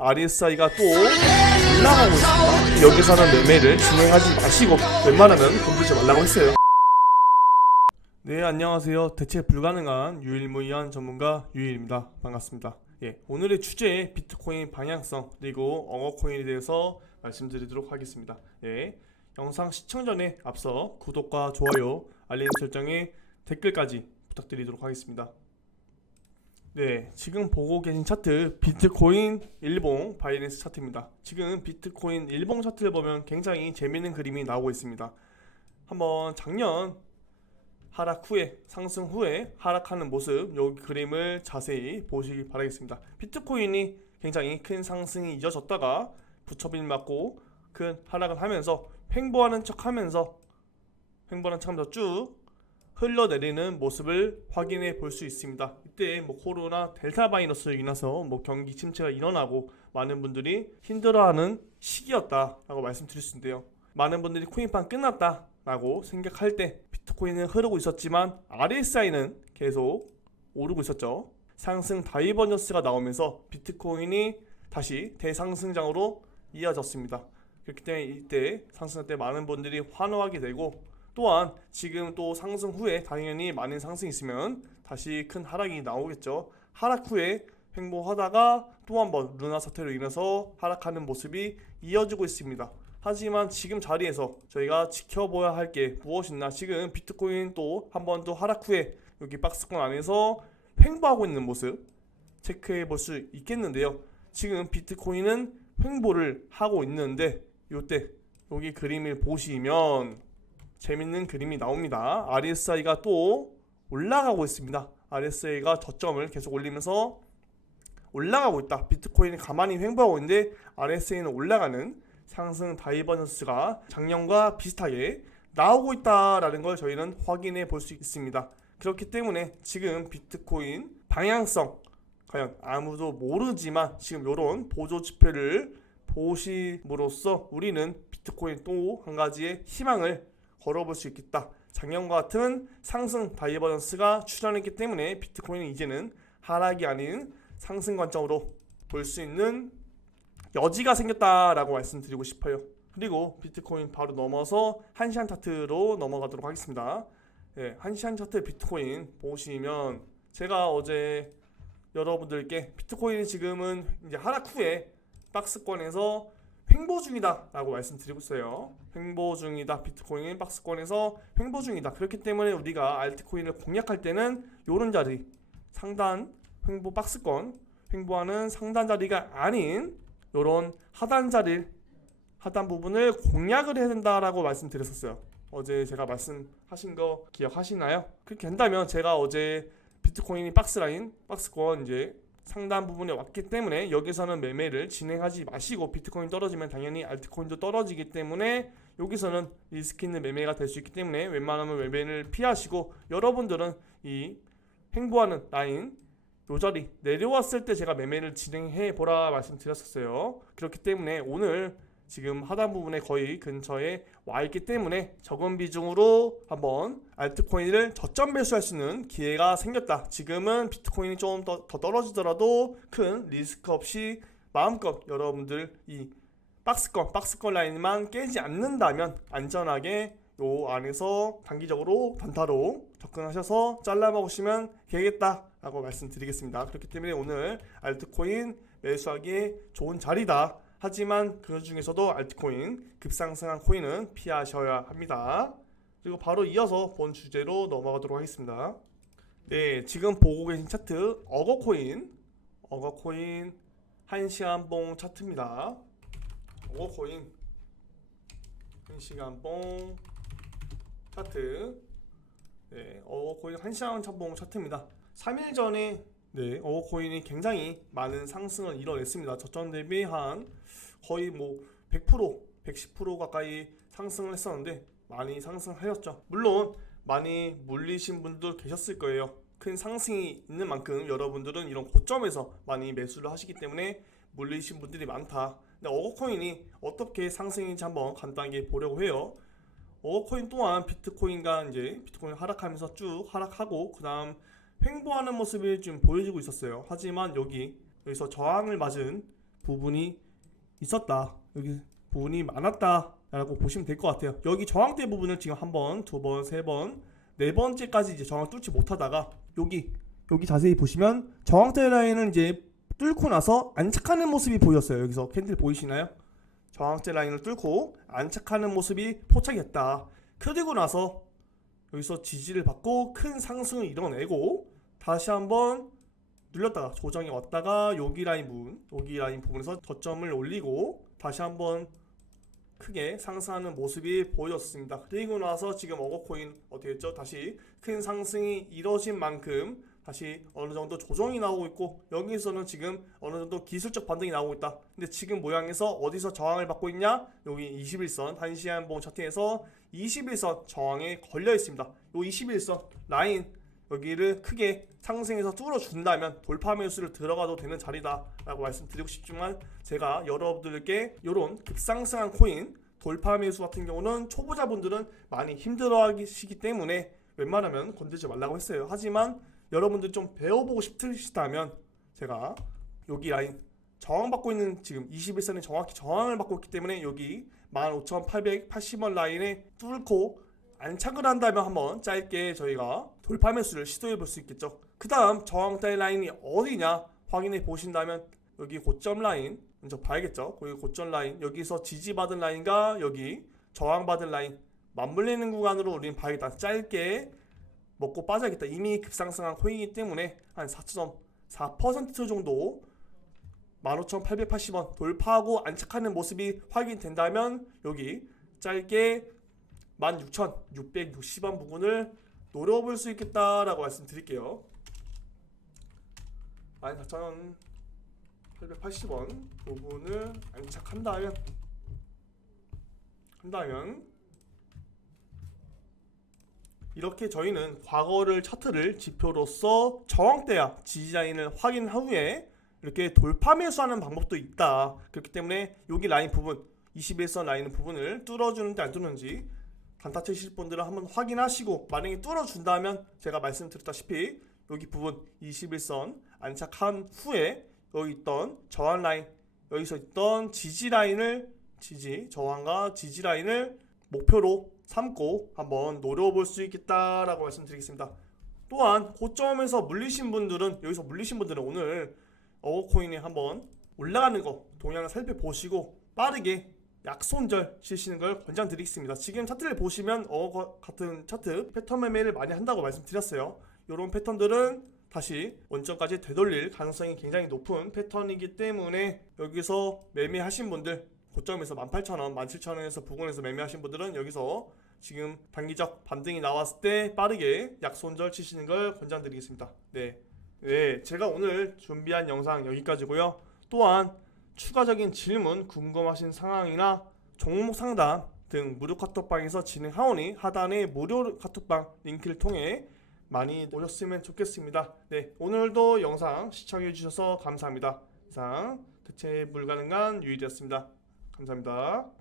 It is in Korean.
RSI가 또 올라가고 있습니다. 여기서는 매매를 진행하지 마시고 웬만하면 건들지 말라고 했어요. 네, 안녕하세요. 대체 불가능한 유일무이한 전문가 유일입니다. 반갑습니다. 예, 오늘의 주제 비트코인 방향성 그리고 엉어코인에 대해서 말씀드리도록 하겠습니다. 예, 영상 시청 전에 앞서 구독과 좋아요, 알림 설정에 댓글까지 부탁드리도록 하겠습니다. 네, 지금 보고 계신 차트 비트코인 일봉 바이낸스 차트입니다. 지금 비트코인 일봉 차트를 보면 굉장히 재미있는 그림이 나오고 있습니다. 한번 작년 하락 후에 상승 후에 하락하는 모습 여기 그림을 자세히 보시기 바라겠습니다. 비트코인이 굉장히 큰 상승이 이어졌다가 부처빌 맞고 큰 하락을 하면서 횡보하는 척하면서 횡보하는 척하면서 쭉 흘러내리는 모습을 확인해 볼 수 있습니다. 이때 뭐 코로나 델타 바이러스로 인해서 뭐 경기 침체가 일어나고 많은 분들이 힘들어하는 시기였다라고 말씀드릴 수 있는데요. 많은 분들이 코인판 끝났다라고 생각할 때 비트코인은 흐르고 있었지만 RSI는 계속 오르고 있었죠. 상승 다이버전스가 나오면서 비트코인이 다시 대상승장으로 이어졌습니다. 그렇기 때문에 이때 상승할 때 많은 분들이 환호하게 되고 또한 지금 또 상승 후에 당연히 많은 상승이 있으면 다시 큰 하락이 나오겠죠. 하락 후에 횡보하다가 또 한 번 루나 사태로 인해서 하락하는 모습이 이어지고 있습니다. 하지만 지금 자리에서 저희가 지켜봐야 할 게 무엇이나 지금 비트코인 또 한 번 또 하락 후에 여기 박스권 안에서 횡보하고 있는 모습 체크해 볼 수 있겠는데요. 지금 비트코인은 횡보를 하고 있는데 요때 여기 그림을 보시면 재밌는 그림이 나옵니다. RSI가 또 올라가고 있습니다. RSI가 저점을 계속 올리면서 올라가고 있다. 비트코인이 가만히 횡보하고 있는데 RSI는 올라가는 상승 다이버전스가 작년과 비슷하게 나오고 있다라는 걸 저희는 확인해 볼 수 있습니다. 그렇기 때문에 지금 비트코인 방향성 과연 아무도 모르지만 지금 이런 보조 지표를 보심으로써 우리는 비트코인 또 한 가지의 희망을 걸어볼 수 있겠다. 작년과 같은 상승 다이버전스가 출현했기 때문에 비트코인은 이제는 하락이 아닌 상승 관점으로 볼 수 있는 여지가 생겼다라고 말씀드리고 싶어요. 그리고 비트코인 바로 넘어서 한시간 차트로 넘어가도록 하겠습니다. 예, 한시간 차트 비트코인 보시면 제가 어제 여러분들께 비트코인이 지금은 이제 하락 후에 박스권에서 횡보 중이다 라고 말씀드리고 있어요. 횡보 중이다. 비트코인 박스권에서 횡보 중이다. 그렇기 때문에 우리가 알트코인을 공략할 때는 요런 자리 상단 횡보 박스권 횡보하는 상단 자리가 아닌 요런 하단 자리 하단 부분을 공략을 해야 된다라고 말씀드렸었어요. 어제 제가 말씀하신 거 기억하시나요? 그렇게 된다면 제가 어제 비트코인이 박스라인 박스권 이제 상단 부분에 왔기 때문에 여기서는 매매를 진행하지 마시고 비트코인 떨어지면 당연히 알트코인도 떨어지기 때문에 여기서는 리스크 있는 매매가 될 수 있기 때문에 웬만하면 매매를 피하시고 여러분들은 이 횡보하는 라인 요 자리 내려왔을 때 제가 매매를 진행해 보라 말씀드렸었어요. 그렇기 때문에 오늘 지금 하단 부분에 거의 근처에 와 있기 때문에 적은 비중으로 한번 알트코인을 저점 매수할 수 있는 기회가 생겼다. 지금은 비트코인이 좀 더 떨어지더라도 큰 리스크 없이 마음껏 여러분들 이 박스권 박스권 라인만 깨지 않는다면 안전하게 요 안에서 단기적으로 단타로 접근하셔서 잘라 먹으시면 되겠다 라고 말씀드리겠습니다. 그렇기 때문에 오늘 알트코인 매수하기에 좋은 자리다. 하지만 그 중에서도 알트코인 급상승한 코인은 피하셔야 합니다. 그리고 바로 이어서 본 주제로 넘어가도록 하겠습니다. 네, 지금 보고 계신 차트 어거코인, 어거코인 한시간봉 차트입니다. 어거코인 한시간봉 차트, 네, 어거코인 한시간 참봉 차트입니다. 3일 전에 네, 어거코인이 굉장히 많은 상승을 이뤄냈습니다. 저점 대비 한 거의 뭐 100%, 110% 가까이 상승을 했었는데 많이 상승하였죠. 물론 많이 물리신 분도 계셨을 거예요. 큰 상승이 있는 만큼 여러분들은 이런 고점에서 많이 매수를 하시기 때문에 물리신 분들이 많다. 근데 어거코인이 어떻게 상승인지 한번 간단하게 보려고 해요. 어거코인 또한 비트코인과 이제 비트코인 하락하면서 쭉 하락하고 그다음 횡보하는 모습이 좀 보여지고 있었어요. 하지만 여기 여기서 저항을 맞은 부분이 있었다. 여기 부분이 많았다라고 보시면 될 것 같아요. 여기 저항대 부분을 지금 한 번, 두 번, 세 번, 네 번째까지 이제 저항 뚫지 못하다가 여기 여기 자세히 보시면 저항대 라인을 이제 뚫고 나서 안착하는 모습이 보였어요. 여기서 캔들 보이시나요? 저항대 라인을 뚫고 안착하는 모습이 포착했다. 그리고 나서 여기서 지지를 받고 큰 상승을 이뤄내고 다시 한번 눌렸다가 조정이 왔다가 여기 라인 부분, 여기 라인 부분에서 저점을 올리고 다시 한번 크게 상승하는 모습이 보였습니다. 그리고 나서 지금 어거코인 어떻게 했죠? 다시 큰 상승이 이뤄진 만큼 다시 어느 정도 조정이 나오고 있고 여기서는 지금 어느 정도 기술적 반등이 나오고 있다. 근데 지금 모양에서 어디서 저항을 받고 있냐? 여기 21선 1시간 봉 차트에서 21선 저항에 걸려 있습니다. 요 21선 라인 여기를 크게 상승해서 뚫어준다면 돌파 매수를 들어가도 되는 자리다라고 말씀드리고 싶지만 제가 여러분들께 이런 급상승한 코인 돌파 매수 같은 경우는 초보자분들은 많이 힘들어하시기 때문에 웬만하면 건들지 말라고 했어요. 하지만 여러분들 좀 배워보고 싶으시다면 제가 여기 라인 저항받고 있는 지금 21선에 정확히 저항을 받고 있기 때문에 여기 15,880원 라인에 뚫고 안착을 한다면 한번 짧게 저희가 돌파 매수를 시도해 볼 수 있겠죠. 그 다음 저항대 라인이 어디냐 확인해 보신다면 여기 고점 라인 먼저 봐야겠죠. 거기 고점 라인 여기서 지지받은 라인과 여기 저항받은 라인 맞물리는 구간으로 우리는 봐야겠다. 짧게 먹고 빠져야겠다. 이미 급상승한 코인이기 때문에 한 4.4% 정도 15,880원 돌파하고 안착하는 모습이 확인된다면 여기 짧게 16,660원 부분을 노려볼 수 있겠다라고 말씀드릴게요. 14,880원 부분을 안착한다면 한다면 이렇게 저희는 과거를 차트를 지표로서 저항대야 지지라인을 확인한 후에 이렇게 돌파 매수하는 방법도 있다. 그렇기 때문에 여기 라인 부분 21선 라인 부분을 뚫어주는지 안 뚫는지 단타 치실 분들은 한번 확인하시고 만약에 뚫어준다면 제가 말씀드렸다시피 여기 부분 21선 안착한 후에 여기 있던 저항 라인 여기서 있던 지지 라인을 지지 저항과 지지 라인을 목표로 삼고 한번 노려볼 수 있겠다라고 말씀드리겠습니다. 또한 고점에서 물리신 분들은 여기서 물리신 분들은 오늘 어거코인에 한번 올라가는 거 동향을 살펴보시고 빠르게 약손절 치시는 걸 권장드리겠습니다. 지금 차트를 보시면 어거 같은 차트 패턴 매매를 많이 한다고 말씀드렸어요. 이런 패턴들은 다시 원점까지 되돌릴 가능성이 굉장히 높은 패턴이기 때문에 여기서 매매하신 분들 고점에서 18,000원, 17,000원에서 부근에서 매매하신 분들은 여기서 지금 단기적 반등이 나왔을 때 빠르게 약손절 치시는 걸 권장드리겠습니다. 네. 네, 제가 오늘 준비한 영상 여기까지고요. 또한 추가적인 질문, 궁금하신 상황이나 종목 상담 등 무료 카톡방에서 진행하오니 하단에 무료 카톡방 링크를 통해 많이 오셨으면 좋겠습니다. 네, 오늘도 영상 시청해 주셔서 감사합니다. 이상 대체 불가능한 유일이었습니다. 감사합니다.